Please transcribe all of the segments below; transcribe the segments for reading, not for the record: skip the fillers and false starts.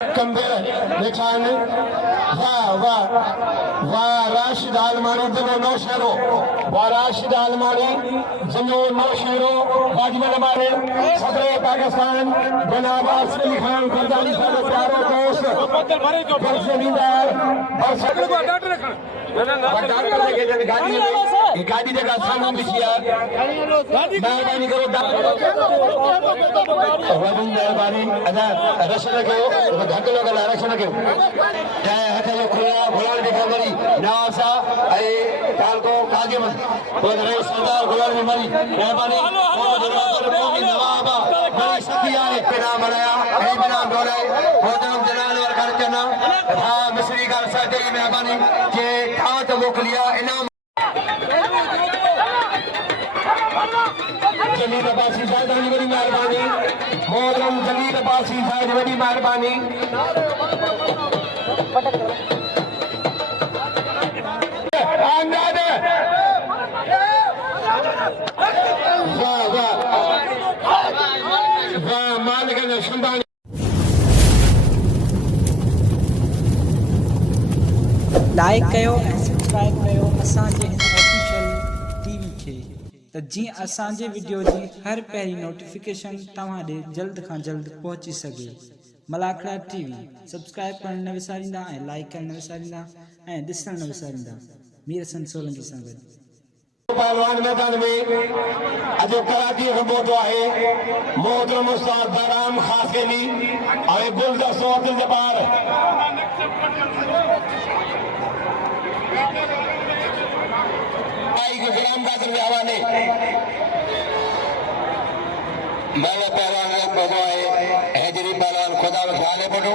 कंधे निशान वाह वाह वाह राशिद आलमानी जिनो नौ शहरों वाह राशिद आलमानी जिनो नौ शहरों बाजमन हमारे सदर पाकिस्तान जनाब आसिफ अली खान फरदानी साहब प्यारो दोस्त जमींदार और गाड़ी जगह सामने बिछिया मेहरबानी करो मेहरबानी अदा रक्षण कयो ढक लो गला रक्षण कयो चाहे हथ जो खुला गुलाल दिखा मरी नवासा अरे काल को काजिम वो रे सरदार गुलाल में मरी मेहरबानी वो दरबार कौमी नवाब बड़ी शक्ति है बिना मनाया ए बिना डोले वो जन्म जलाल और करना हां मिस्री का साथे मेहरबानी के खात मोकलिया इनाम जलील अब्बासी साहब जी बड़ी मेहरबानी मोहतरम जलील अब्बासी साहब बड़ी मेहरबानी वाह वाह वाह मालिक ने संभाल लाइक कयो ऐं सब्सक्राइब कयो असांजे हिन ऑफिशियल टीवी खे त जीअं असांजे वीडियो जी हर पहिरीं नोटिफिकेशन तव्हां ॾे जल्द खां जल्द पहुची सघे। मलाखड़ा टीवी सब्सक्राइब करणु न विसारींदा ऐं लाइक करणु न विसारींदा ऐं ॾिसणु न विसारींदा। मीर हसन सोलंकी सां गॾु पहलवान मैदान में अजो कराची खां पहुतो आहे मोहतरम उस्ताद बराम खासेनी और गुलदस्तो अब्दुल जब्बार गुलाम कादर के हवाले माला पहलवान पौधो है हैजरी पहलवान खुदा वाले पौधो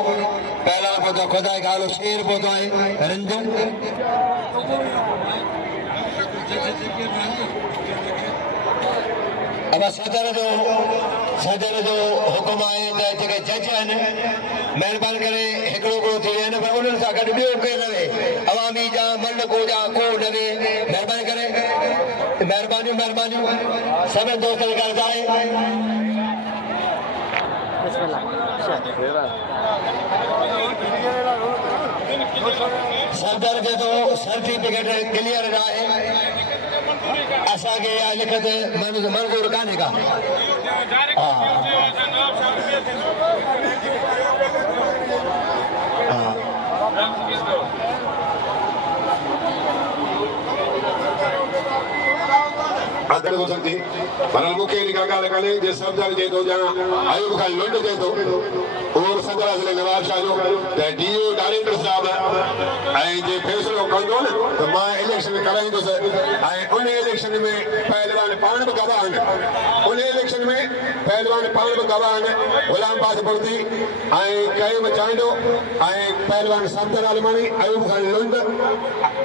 पहलवान पौधो खुदा गालो शेर पौधो है रंजन अब सदर जो हुकुम आहे त जेके जज आहिनि महिरबानी करे हिकिड़ो हिकिड़ो थी विया आहिनि पर उन्हनि सां गॾु ॿियो केरु न वेहे अवामी जा मर्द को न वेहे महिरबानी करे महिरबानियूं सभिनी दोस्तनि खे ॻाल्हि सदर खे तो सर्टिफिकेट क्लियर आहे असांखे लिखत मंज़ूर कान्हे का आदर हो सकती पर मुखे निका गाल काले जे सब्दर जे तो जा आयुब खान लंड जे तो और सदर अजले नवाज शाह जो ते डीओ डायरेक्टर साहब आई जे फैसलो कंदो न तो मां इलेक्शन कराइंदो से आई उन इलेक्शन में पहलवान पाण भी गवाह आहिनि उन इलेक्शन में पहलवान पाण भी गवाह आहिनि गुलाम पास पड़ती आई कई चांडो आई पहलवान सब्दर आलमानी आयुब खान लंड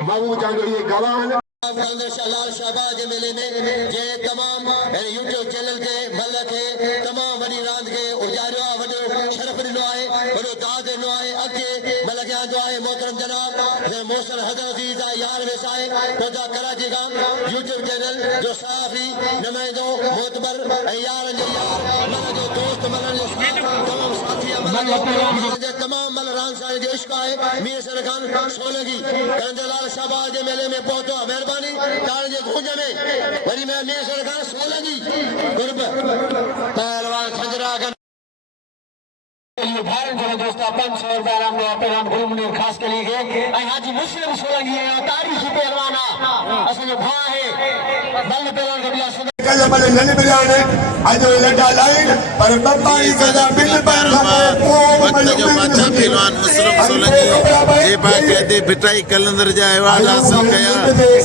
महबूब चांडो ये गवाह आहिनि लाल शाहबाज जे मेले में जे तमाम यूट्यूब चैनल के मल के तमाम वडी रांद के उजारियो आहे वडो शरफ ॾिनो आहे वडो दाद ॾिनो आहे अॻे मल के आंदो आहे मोहतरम जनाब मोहसिन हज़रत जा यार वेसाए पौधा कराची खां यूट्यूब चैनल जो सहाफ़ी नुमाइंदो मोतबर ऐं यारनि जो यार मन जो दोस्त मन जो तमाम साथी जे तमाम मल रांद सां जो इश्क आहे मीर सर खान सोलंकी लाल शाहबाज जे मेले में पहुतो आहे मेहरबानी ताल जे गूंज में वरी मैं मीर सर खान सोलंकी गुरब पहलवान खजरा खान भारत जो दोस्त 500 रुपया राम पहलवान गुरु मुनीर खास के लिए ऐं हाजी मुस्लिम सोलंकी है तारीखी पहलवान असन जो भाउ है बल पहलवान के बिया कल मले नने बिलाने अजो लटा लाइन पर बप्पाई कदा बिल पर वक्त जो बादशाह पहलवान मुस्लिम सोलंकी जे बाक़ायदे बिटाई कलंदर जा अवार्ड हासिल कया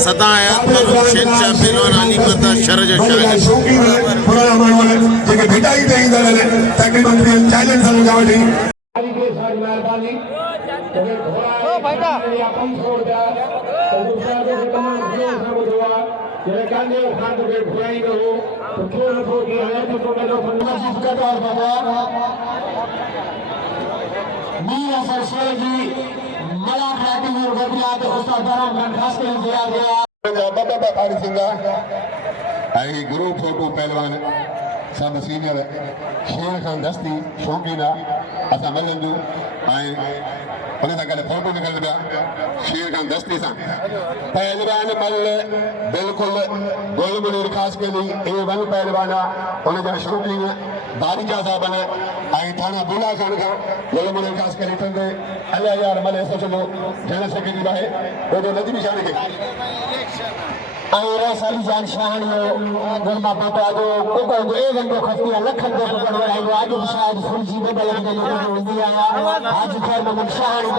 सदा हयात मरहूम शहनशाह पहलवान अली मर्दा शर जो शागिर्द पुराना मामला जेके बिटाई दे ईंदा रहे तकरीबन 40 साल जा वठी मेहरबानी ओ भाईटा या 500 रुपया तो दूसरा जो तमाम लोग सब दुआ ये कांदे खान के घुराई दो तो थोड़ा थोड़ा है तो मेरे फंडा का और बाबा मीर हसन सोलंकी मला खाती और गबिया तो उस्ताद बराम खान खास के दिया गया बाबा फारिस सिंह आई ग्रुप फोटो पहलवान सब सीनियर शेर खान दस्ती शौकीन असां मिलनि जूं ऐं हुन सां गॾु फोटो निकिरनि पिया शेर खान दस्ती सां पहलवान मल बिल्कुलु गोल मुनीर ख़ासि कंदी A1 पहलवान आहे हुनजा शौकीन बारीजा साहब आहिनि ऐं थाना बुला खान खां गोल मुनीर ख़ासि करे थींदे अलाए यार मले सोचंदो जनरल सेक्रेटरी आहे ओॾो नदी शान खे और साली जान शाहणियो गरमा बाबा जो कोको जो ए गंदो खस्तिया लखन जो कोको वरायो आज शायद फुलजी बदल के जो होंदी आया आज खैर में शाहणी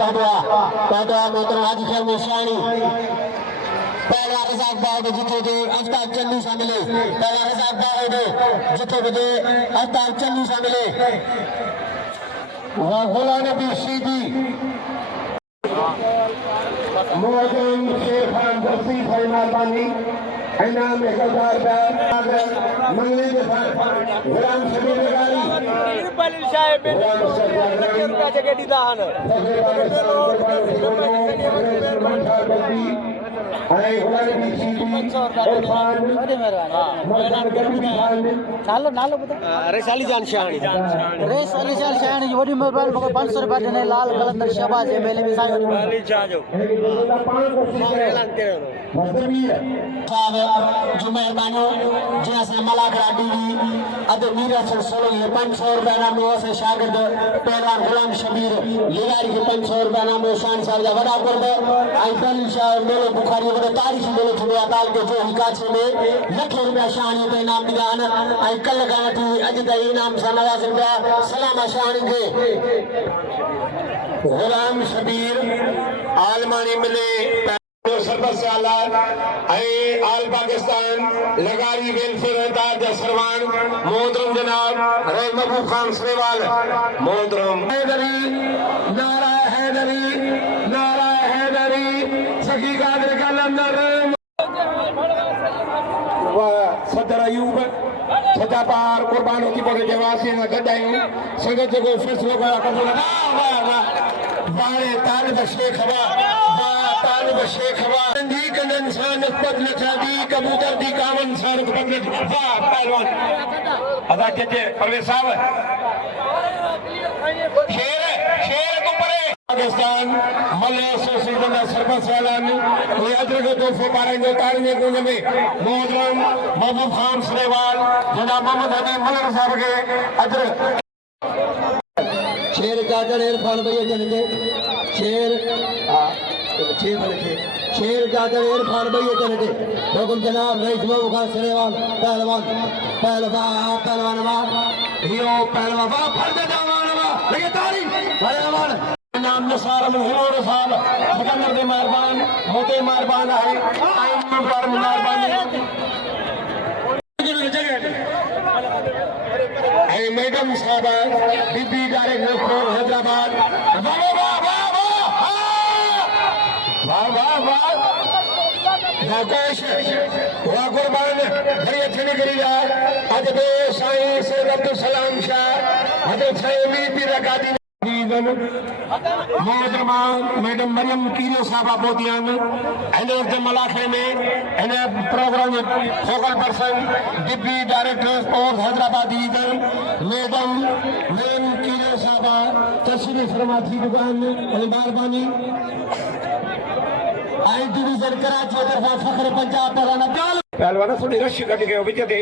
दादा मोतर आज खैर में शाहणी पहला रज़ाक बाग जितो दे आफ्ताब चन्नी शामिले पहला रज़ाक बाग दे जितो दे आफ्ताब चन्नी शामिले वा गुलाम नबी सीधी मोहम्मद शेर खान दस्ती भाई मेहरबानी इनाम 1000 रुपए मंगले के साथ गुलाम शबीर गाड़ी निर्बल साहेब ने रुपया जगह दीदा हन नालो बता रेस अली जान शाहणी वडी मोबाइल मगर 500 रुपया देने लाल कलंदर शहबाज एमएलए में साहब अली शाह जो ऐलान करे साहब जो मेहरबानो जिया से मलाकरा डीवी अद मीरा सोलो ये 500 रुपया नाम से शागिर्द पहलवान गुलाम शबीर लिगारी के 500 रुपया नाम शान साहब जा बड़ा कर दो आई बल शाह मेलो बुखारी वडे तारीख मेलो थने अदाल के जो हिकाचे में लख रुपया शान के नाम दिया न आई कल गाना थी अज द इनाम सा नवाज रुपया सलाम शान के गुलाम शबीर आलमानी मिले सरबत से आला आल पाकिस्तान लगारी वेलफेयर एदाद सरवान मोहतरम जनाब रहे महबूब खान सरेवाल मोहतरम हैदरी नारा हैदरी सखी कादर कलंदर सदर अयूब सदा पार कुर्बानों की बड़े जवासी ना गड्डाई संगत को फैसलो का कबूल वाले तालिब शेख हवा दी कनन सान पद लछादी कबूतर दी कामन सान पद वाह पहलवान अदा के परवेज साहब शेर को परे पाकिस्तान मले एसोसिएशन का सरपंच वालान ये अदर को फपारेंगे तारने को में मोहतरम महबूब खान सरेवाल जनाब मोहम्मद हबीब मलक साहब के अदर शेर गाजर इरफान भैया जनते शेर शेर गाजर इरफान भैया जनते हुकुम जनाब रईस महबूब खान सरेवाल पहलवान हियो पहलवान फर्द जवान लगे तारी पहलवान नाम निसार हुनूर साहब सिकंदर दे मेहरबान मोते मेहरबान है टाइम पर मेहरबानी मैडम साहब बीबी डायरेक्टर फॉर हैदराबाद वाह नागोश वाह कुर्बान भरिया थने करी जा आज बे साईं सैयद अब्दुल सलाम शाह हजरत साईं मीर रकाती मोहतरमा मैडम मरियम कीरियो साहब बोतियान एनर्जी मलाखे में एने program focal person deputy director sports Hyderabad division madam Mariyam कीरियो साहब तशरीफ फरमा थी दुकान मेहरबानी आई डिवीजन कराची तरफा फखर पंजाब पहलवान थोड़ी रश कट गयो विच ते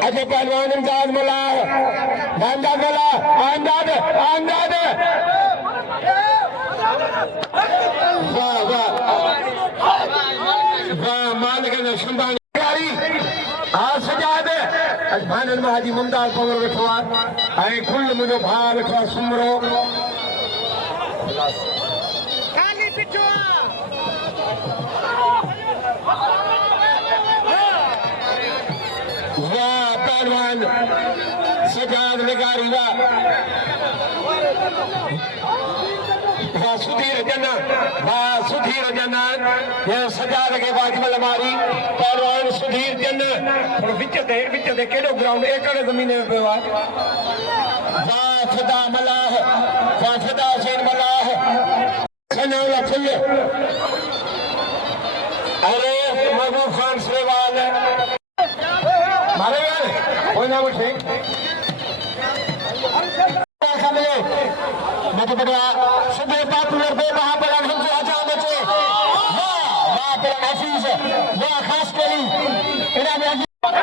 अजय पहलवान इमदाद मला आमदाद वाह मालिक ने संभाली सजाद अजमानन में हाजी मुमताज पवर वेठो आहे कुल मुंहिंजो भाउ वेठो आहे सुमरो खाली पिछो वाह पहलवान सजाद निगारी वाह सुधीर जन ये सजाद के वाजिबल हमारी पहलवान सुधीर जन विच ते केड़ो ग्राउंड एकड़ जमीन में पियो आहे वाह फदा मलाह वाह फदा हुसैन मलाह सनाउला फुल अरे महबूब खान सरेवाल कोई ना उठे मैं तो बड़ा सुबह पॉपुलर बे वहां पर हम जो आजा बचे वाह तेरा हफीज वाह खास करी इना में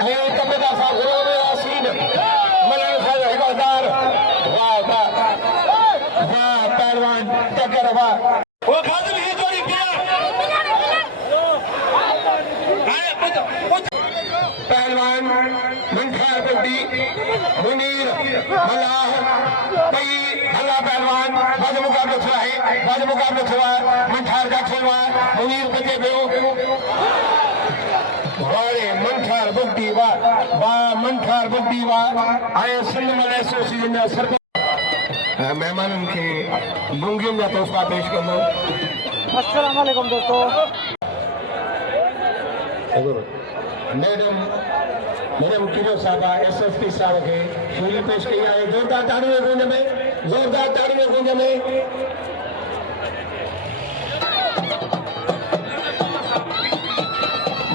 ये तबदा सा गुरु में यासीन मलन साहब हिदार वाह वाह वाह पहलवान टक्कर वाह वो खादिम ही जोड़ी किया पहलवान मंठार बड्डी मुनीर मलाह कई हल्ला पहलवान बाज मुकाबला हुआ है बाज मुकाबला हुआ मंठार का खेलवा मुनीर बचे गयो वारे मंठार बड्डी वा मंठार बड्डी वा आए सिंध मल एसोसिएशन जा सर मेहमानन के लुंगियुनि जा तोहफा पेश कंदो अस्सलाम वालेकुम दोस्तों मैडम किरो साहबा एसएसपी साहब के शूली पेश कई है जोरदार ताड़ी में गूंज में जोरदार ताड़ी में गूंज में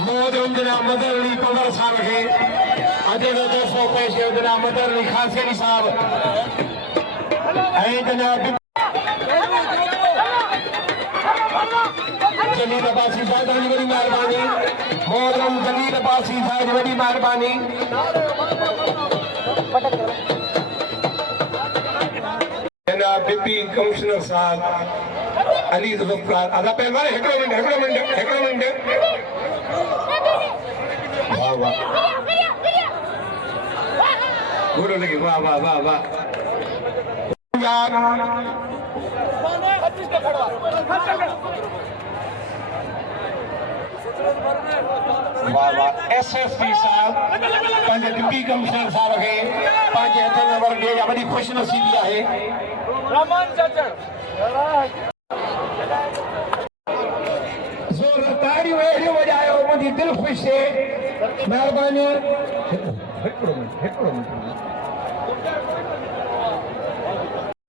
मौज उंजना मदर अली कुंवर साहब के अजे जो दोस्तों पेश है उंजना मदर अली खासरी साहब ऐं जनाब जलील अब्बासी साहब जी बड़ी मेहरबानी मोहतरम जलील अब्बासी साहब जी बड़ी मेहरबानी जनाब डिप्टी कमिश्नर साहब अली जुल्फकार आधा पहलवान हिकिड़ो मिनट वाह वाह गुरु लगी वाह वाह वाह वाह वाह वाह एसएसपी साहब पंहिंजे डिप्टी कमिश्नर साहब खे पंहिंजे हथ में वर्ग ॾिए वॾी ख़ुशनसीबी आहे ज़ोर ताड़ियूं अहिड़ियूं वॼायो मुंहिंजी दिलि ख़ुशि थिए महिरबानी हिकिड़ो मिंट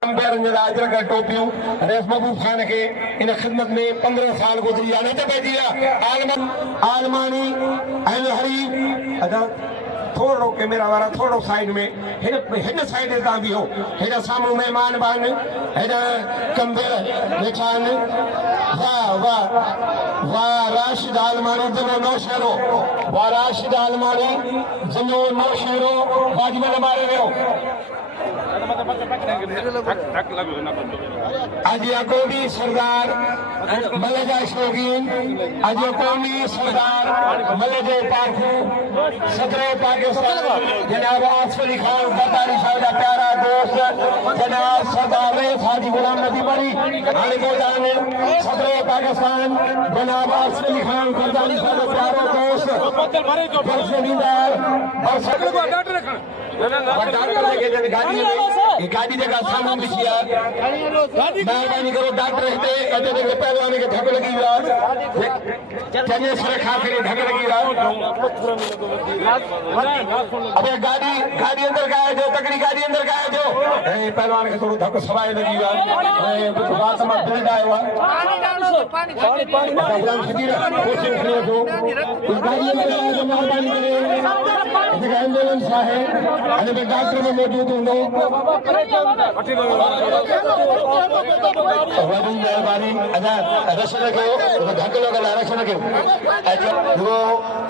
अजरक टोपियूं रेस महबूब खान के इन खिदमत में 15 साल गुजरी आने तो पैदी आलमानी हरी अदा थोड़ो कैमरा वाला थोड़ो साइड में हिन साइड तां भी हो हेडा सामू मेहमान बान हेडा कंबे बेचान वाह वाह वाह राशिद आलमानी जनो नौशहरो वाह राशिद आलमानी जनो नौशहरो वाजिब मारे वियो आज कौमी सरदार मलजा शौकीन आज कौमी सरदार मलजे पाखू सदर पाकिस्तान जनाब आसिफ अली खान बरतारी साहब का प्यारा दोस्त जनाब सरदार हाजी गुलाम नबी बड़ी हाणे मैदान सदर पाकिस्तान जनाब आसिफ अली खान बरतारी साहब का प्यारा दोस्त गाड़ी जगह सामान दिखी है मेहरबानी करो डॉक्टर हिते अॼु जेके पहलवान खे धक लगी वियो आहे चङे सिर खां करे धक लगी वियो आहे अबे गाड़ी अंदर गाए जो तकड़ी गाड़ी अंदर गाए जो ऐं पहलवान खे थोरो धक सवाइ लगी वियो आहे ऐं बात मां ब्लड आयो आहे गुलाम शबीर कोशिश करियो जो गाड़ी अंदर गाए जो मेहरबानी करे जेका एम्बुलेंस आहे हाणे में डॉक्टर में मौजूद हूंदो वॾी महिरबानी अञा रक्षण कयो धक लॻल आहे रक्षण कयो वो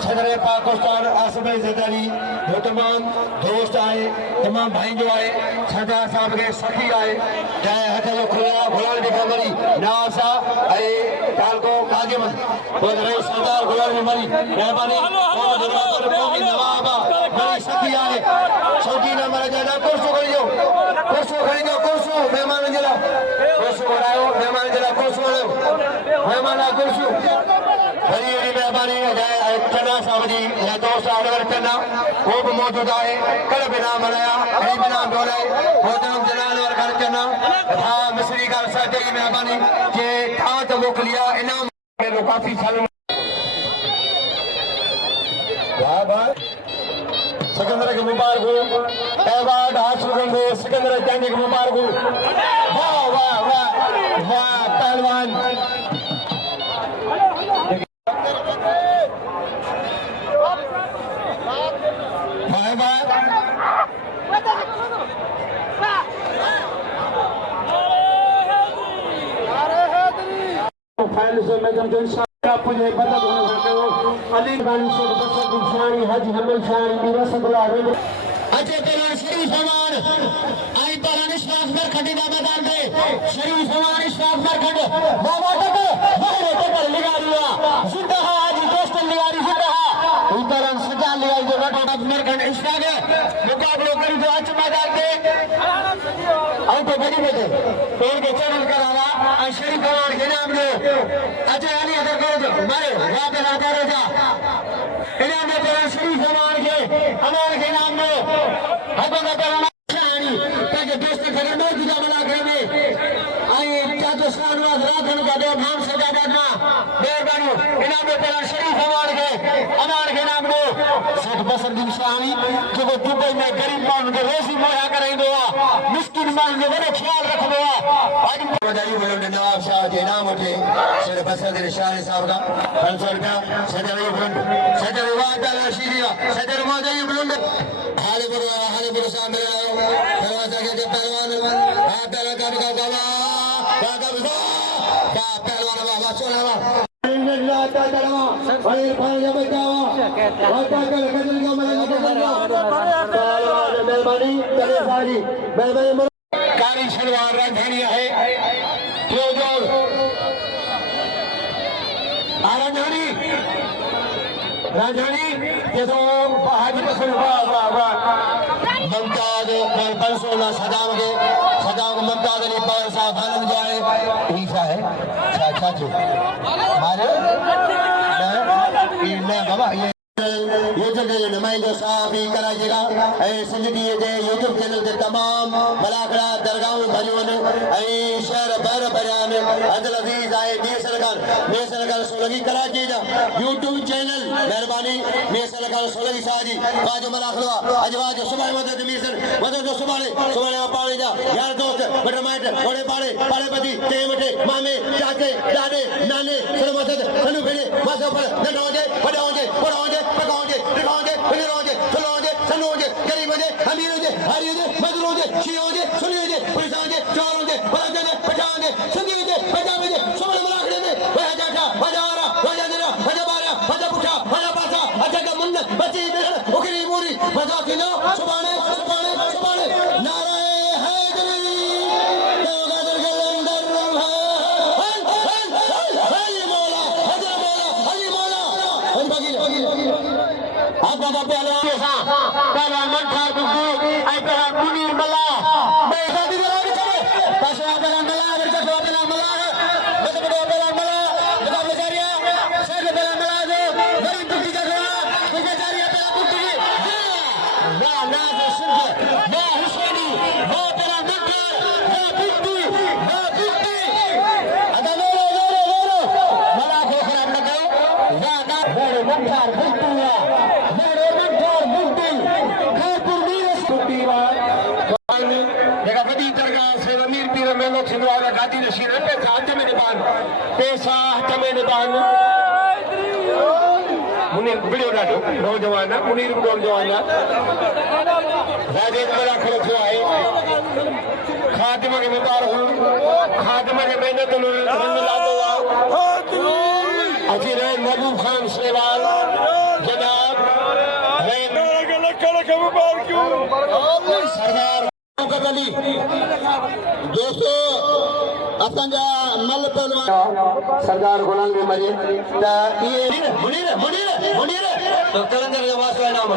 सदर पाकिस्तान आसिफ ज़रदारी जो तमामु दोस्त आहे तमामु भाईंदो आहे सरदार साहब खे सखी आहे जंहिं हथ जो गुलाल ॾेखार वरी नवाज़ साहब ऐं तालको काजिम सरदार गुलाल मरी महिरबानी नवाब मरी सखी आहे शौकीन हमारा ज्यादा कोर्सो खरीदो कोर्सो मेहमान जला कोर्सो बनायो मेहमान जला कोर्सो बनायो मेहमान आ कोर्सो बड़ी मेहरबानी है चन्ना साहब जी या दोस्त अनवर चन्ना वो भी मौजूद है कल बिना मनाया कहीं बिना बोले मोहतरम जलाल और घर चन्ना था मिस्री का साथ ही मेहरबानी के था तो मोकलिया इनाम लोग काफी साल वाह वाह सिकंदर के मुबारक हो अवार्ड हासिल करने सिकंदर जाने के मुबारक हो वाह वाह वाह वाह पहलवान वाह वाह फाइल से मैं तुम इंशाल्लाह मुझे बदल होने सकते हो अली गाली से बसर दी शानी हज हमल शानी मेरा सदला है अच्छे तेरा शरीफ हमार आई तोरा निश्वास पर खड़ी दा मैदान पे शरीफ हमार निश्वास पर खड़ बाबा तक बाहर तक लगा दिया जिंदा है आज दोस्त लगा दी जिंदा है तोरा सजा लगा जो रटा मरखंड इश्क मुकाबलो करी जो आज मैदान पे आई तो बड़ी बेटे पेड़ के चरण करावा शरीफ हमार के नाम लो अच्छे अली अगर करो मारे वापस आता रहा इनाम में तेरा शरीफ हमार के नाम लो हबंगा तेरा शानी ताकि दोस्त खबर में जुदा बना के में आई चाचो सानवाद राधन का दो नाम सजा देना मेहरबानी इनाम में तेरा शरीफ हमार के नाम लो शेख बसर दिन शाही जो वो दुबई में गरीब मान के रोजी मुहैया करेंगे मिस्किन मान के बड़े ख्याल रखबो आज मदारी बोलो नवाब शाह के नाम उठे शेर बसर दिन शाह साहब का 500 रुपया सदर बुलंद सदर वादा रशीदिया सदर मौजूद बुलंद हाले बोलो साहब मेरे आओ दरवाजा के पहलवान पहला का बाबा का पहलवान बाबा सोना कारी शलवार राजधानी है राजधानी ये तो हाजी पसंद मुमताज 516 सदाम मुमताज अली पवार साहब आनंद जाए ईशा है चाचू मारे मैं बाबा ये यूट्यूब के नुमाइंदो साहब भी कराएगा ऐ सिंधी जे यूट्यूब चैनल ते तमाम बलाकड़ा दरगाहों भजवन ऐ शहर बर बयान अदल अजीज आए ने सरकार सोलगी कराची जा यूट्यूब चैनल मेहरबानी ने सरकार सोलगी साजी बाजो मलाखवा अजवाज सुबह मदद मीसर मदद सुबह पानी जा यार दोस्त बड़ माइट बड़े पाड़े पति ते मटे मामे चाचे दादे नाने सन मदद सनु भेड़े मासो पर नडोजे बड़ोजे पकाओजे दिखाओजे फिरोजे सुलोजे सनोजे गरीबोजे अमीरोजे हरियोजे मजरोजे शियोजे सुनियोजे पुलिसोजे चोरोजे बराजे पचाओजे संगीजे पंजाबीजे सुबह मलाखड़े में वह जाटा हजारा वजादरा हजाबारा हजापुठा हजापासा अच्छा मुन्न बची बेहड़ उकरी मूरी मजा किनो सुबाने नारे है जली गादर के अंदर है मौला हजर मौला और बाकी आप बाबा पहलवान मंठार बुद्धू आई पहलवान मुनीर मल्ला मैं शादी करा के चले पाशा पहलवान मल्ला अगर तक पहलवान मल्ला है बड़े पहलवान मल्ला बता बेचारिया शेर पहलवान मल्ला जो गरीब बुद्धि का खड़ा कुछ बेचारिया पहलवान बुद्धि वाह ना जो सिर्फ वाह हुसैनी वाह पहलवान मंठार वाह बुद्धि अदा लो मल्ला को खराब न करो वाह ना बड़े मंठार बुद्धू नौजवान मुनीर नौजवान राजेश बड़ा खर्च हुआ है खातिमा के मुताबिक खातिमा के मेहनत अजीर महबूब खान सेवाल जनाब सरदार अली दोस्तों असांजा मल पहलवान सरदार गुलाम भी मरे ये मुनीर तो कलंदर के वास्ते नाम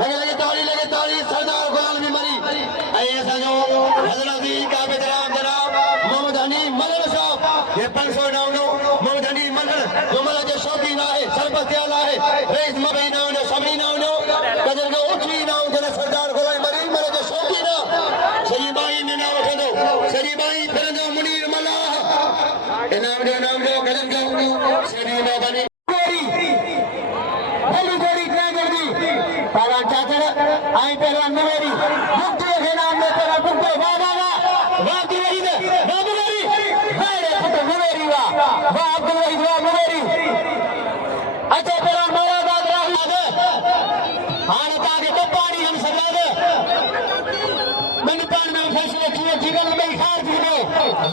लगे ताली सरदार गुलाम भी मरी ऐसा जो हजरत अली का बेदराम जनाब मोहम्मद हनी मलक साहब ये 500 नाउनो मोहम्मद हनी मलक जो मलक जो शौकीन है सरपंच आला है रईस मबई नाउनो सबरी नाउनो कदर को उठी नाउ जना सरदार गुलाम मरी मलक जो शौकीन सही बाई ने नाम रखो सही बाई फिरंदो मुनीर मल्ला इनाम जो कदर को सही में बनी पहला चाचड़ आई पहलवान मुनेरी मुक्ति के नाम में तेरा मुक्ति वाह की वही दे वाह मुनेरी मेरे पुत्र मुनेरी वाह अब्दुल वहीद वाह मुनेरी अच्छा पहलवान मौला दाद राहु दे हां ताके तो पानी हम सजा दे मैंने पानी में फैसले किए जीवन में खार दी दे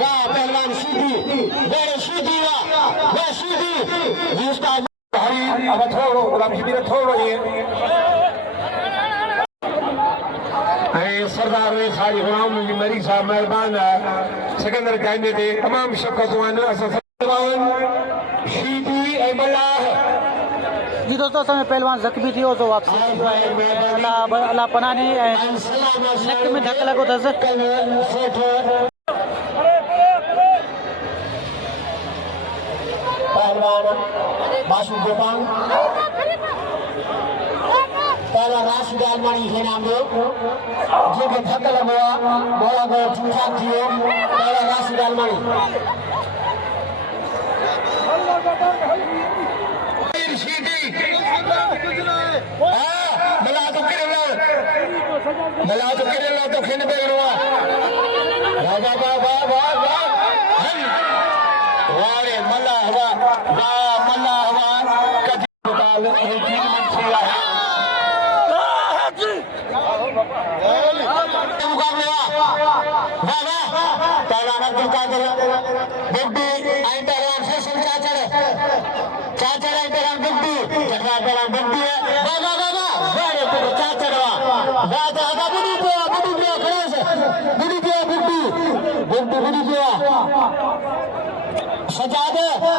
वाह पहलवान सीधी मेरे शीदी वा शीदी जिसका हरी अब थोड़ो गुलाम शबीर थोड़ो ये सरदार ने सारी गुलाम मरी साहब मेहरबान सिकंदर कहने थे तमाम शफ़क़त शीदी मलाह। जी दोस्तों समय पहलवान जख्मी थी तो वापसी अल्लाह पनाह ने नेक में धक्का लगो था पहलवान बासु गोपाल पहला राशिद आलमानी के नाम दो जो के धक्का लगवा बोला को ठीक-ठाक थियो पहला राशिद आलमानी शीदी मला तो किरला तो खिन बेगवा वाह वाह वाह वाह वाह वारे मल्ला हवा वाह मल्ला हवा कदी काल एक तीन मन से आया मुकाबला वाह वाह पहला नंबर का बिब्बी इंटरन सेशन चाचर इंटरन बिब्बी जगह पहला बिब्बी वाह वाह वाह वारे तो चाचर वाह वाह दादा बुडी खड़े से बुडी सजाद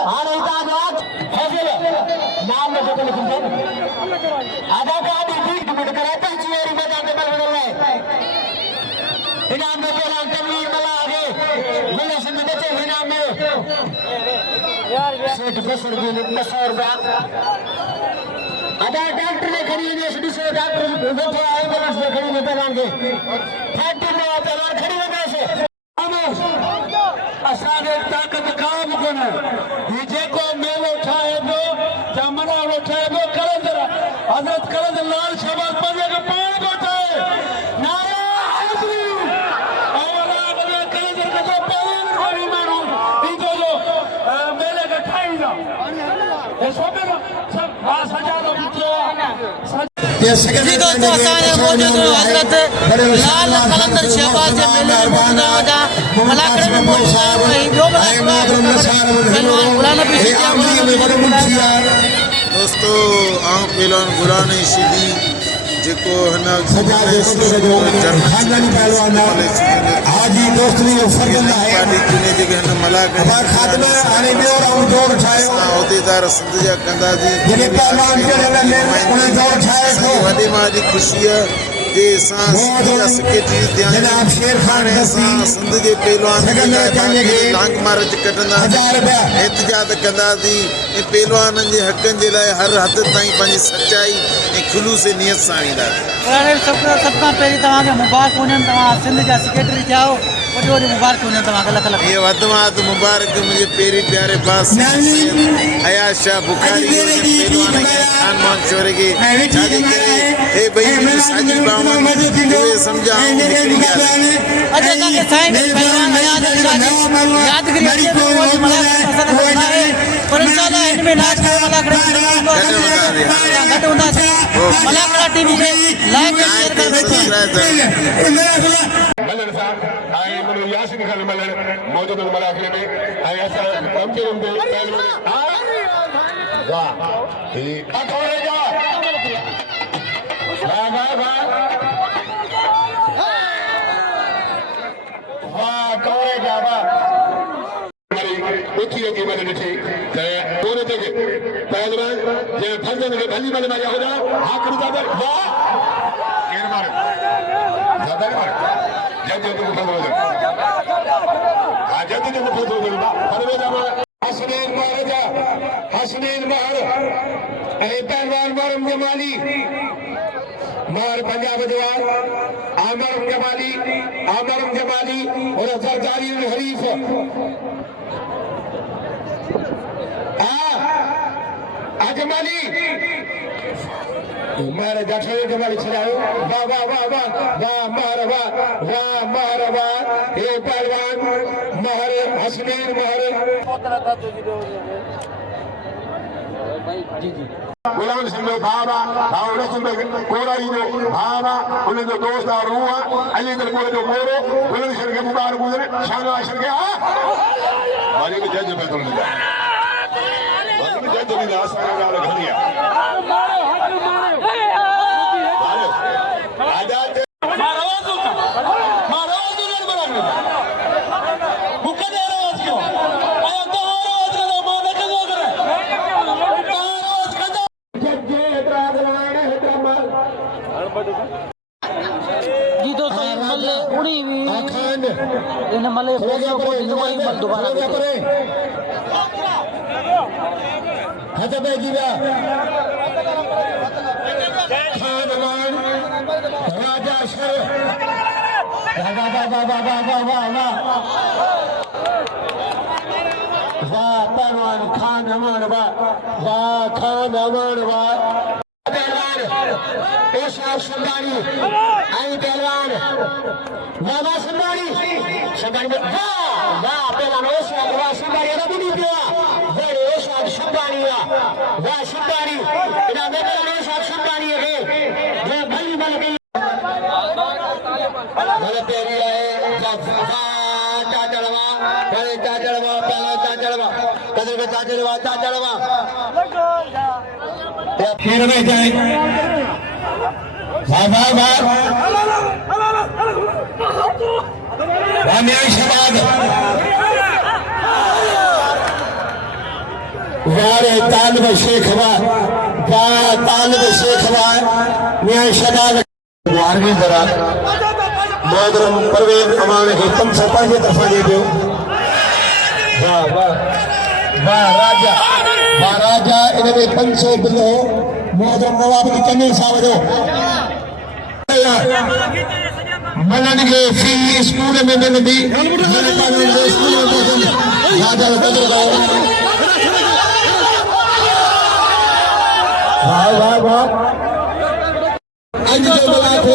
हां इताद फजल नाम में जो लिखते आधा का आधी ठीक मिनट कराता चियरी मैदान में बदल है इनाम में पहला तमीर मला आगे मिले से बचे इनाम में सेठ फसर भी मशहूर बात आधा डॉक्टर ने खड़ी है से डॉक्टर बैठे आए बलस से खड़ी है पहला के फैक्ट्री में पहला खड़ी है से असांजे ताकत काम कोन ये जेको मेलो ठाहे दो जमना ठाहे दो कलंदर हजरत कलंदर लाल शहबाज पंजे के पाण को ठाहे नारा हैदरी औला बने कलंदर के तो पाण कोनी मानो ई जो मेले के ठाई ना ये सोबे सब वा सजा दो जी दोस्तों असांजे मौजूद हजरत लाल कलंदर शहबाज जे मेले में मौजूद आहियां मलाकड़े में मौजूद आहियां पहलवान गुलाम नबी दोस्तों आऊं पहलवान गुलाम शीदी जेको हन हाजी दोस्ती फर्जंद है पार्टी चुने जेके हन मलाकड़े खादमे हाने ॿियो राउंड दौड़ ठाहियो उहदेदार सिंध जा कंदासीं जॾहिं पहलवान उन्हें दौड़ ठाहे थो वॾे मां जी ख़ुशी आहे जे असां सिंध जा सेक्रेटरी जनाब शेर खान सिंध जे पहलवान लांग मार्च कढंदासीं एहतजाज कंदासीं ऐं पहलवाननि जे हक़नि जे लाइ हर हद ताईं पंहिंजी सचाई ऐं खुलूस नियत सां ईंदासीं। सभ खां पहिरीं तव्हांखे मुबारक हुजनि तव्हां सिंध जा सेक्रेटरी थिया हो वॾी वॾी मुबारक हुजनि तव्हांखे लख लख ये वध में वध मुबारक मुझे पेरी प्यारे पास अयाज शाह बुखारी पहलवान खान मान शोरे के शादी करे हे भाई मुझे साजी बावन ये समझाऊं निकली गया अच्छा के साईं पहलवान अयाज शाह यादगिरी अच्छे में वो मलाकड़े पसंद है पर इंशाल्लाह इनमें नाच के मलाकड़े घट होता है मलाकड़ा टीवी पे लाइक शेयर कर मल्लन साहब आए मनो यासिन खान मल्लन मौजूद मलाखले में आए ऐसा हमके उनके पहलवान वाह ठीक अखोरे जा वाह वाह वाह कोरे जा वाह उठी की मदद थी दोनों जगह पहलवान जे फर्जन के भली भली माया हो जा आखिरी दादा वाह केर मार ज्यादा मार जब को फल हो आ जब को फल हो गया परवे जा हसनैन महाराजा हसनैन महर ए पहलवान मरम जमाली मार पंजाब जवान आमरम जमाली और सरदारी हरीफ जमाली मारे जठरे जमाली छड़ायो वाह वाह वाह वाह वाह महर वाह महर वाह हे पहलवान महर हसनैन महर गुलाम सिंह बाबा भावना सिंह कोराई जो भावा उन जो दोस्त और रूह अली दर को जो मोरो गुलाम सिंह के मुबारक गुजरे शान आशर के वारी में जज पे तुम वारी में जज नहीं आसान गाल घणी है आजाद जी दोस्तों ये मल्ले उड़ी हुई इन मल्ले फोटो को वही मल दोबारा राजा शर वाह पहलवान खान अमन वाह खान अमन वाह पेशा संगानी आई पहलवान बाबा संगानी संगानी वाह वाह पहलवान ओशा वाह संगानी अदा भी नहीं पिया बड़े ओशा संगानी वाह संगानी इधर में पहलवान ओशा संगानी है ये भली भली गई भले तेरी है चाचड़वा भले चाचड़वा पहला चाचड़वा कदर के चाचड़वा खेल में जाए शबाद वारे तालब शेख न्याय शबाद वारगी जरा मोहतरम परवेज अमान के 505 तरफा दे दो वाह राजा इनमें 500 बिलो मोहतरम नवाब की कमी सावरो मलन के फी स्कूल में मैंने दी मैंने कहा स्कूल में राजा कदर वाह आज जो बला थे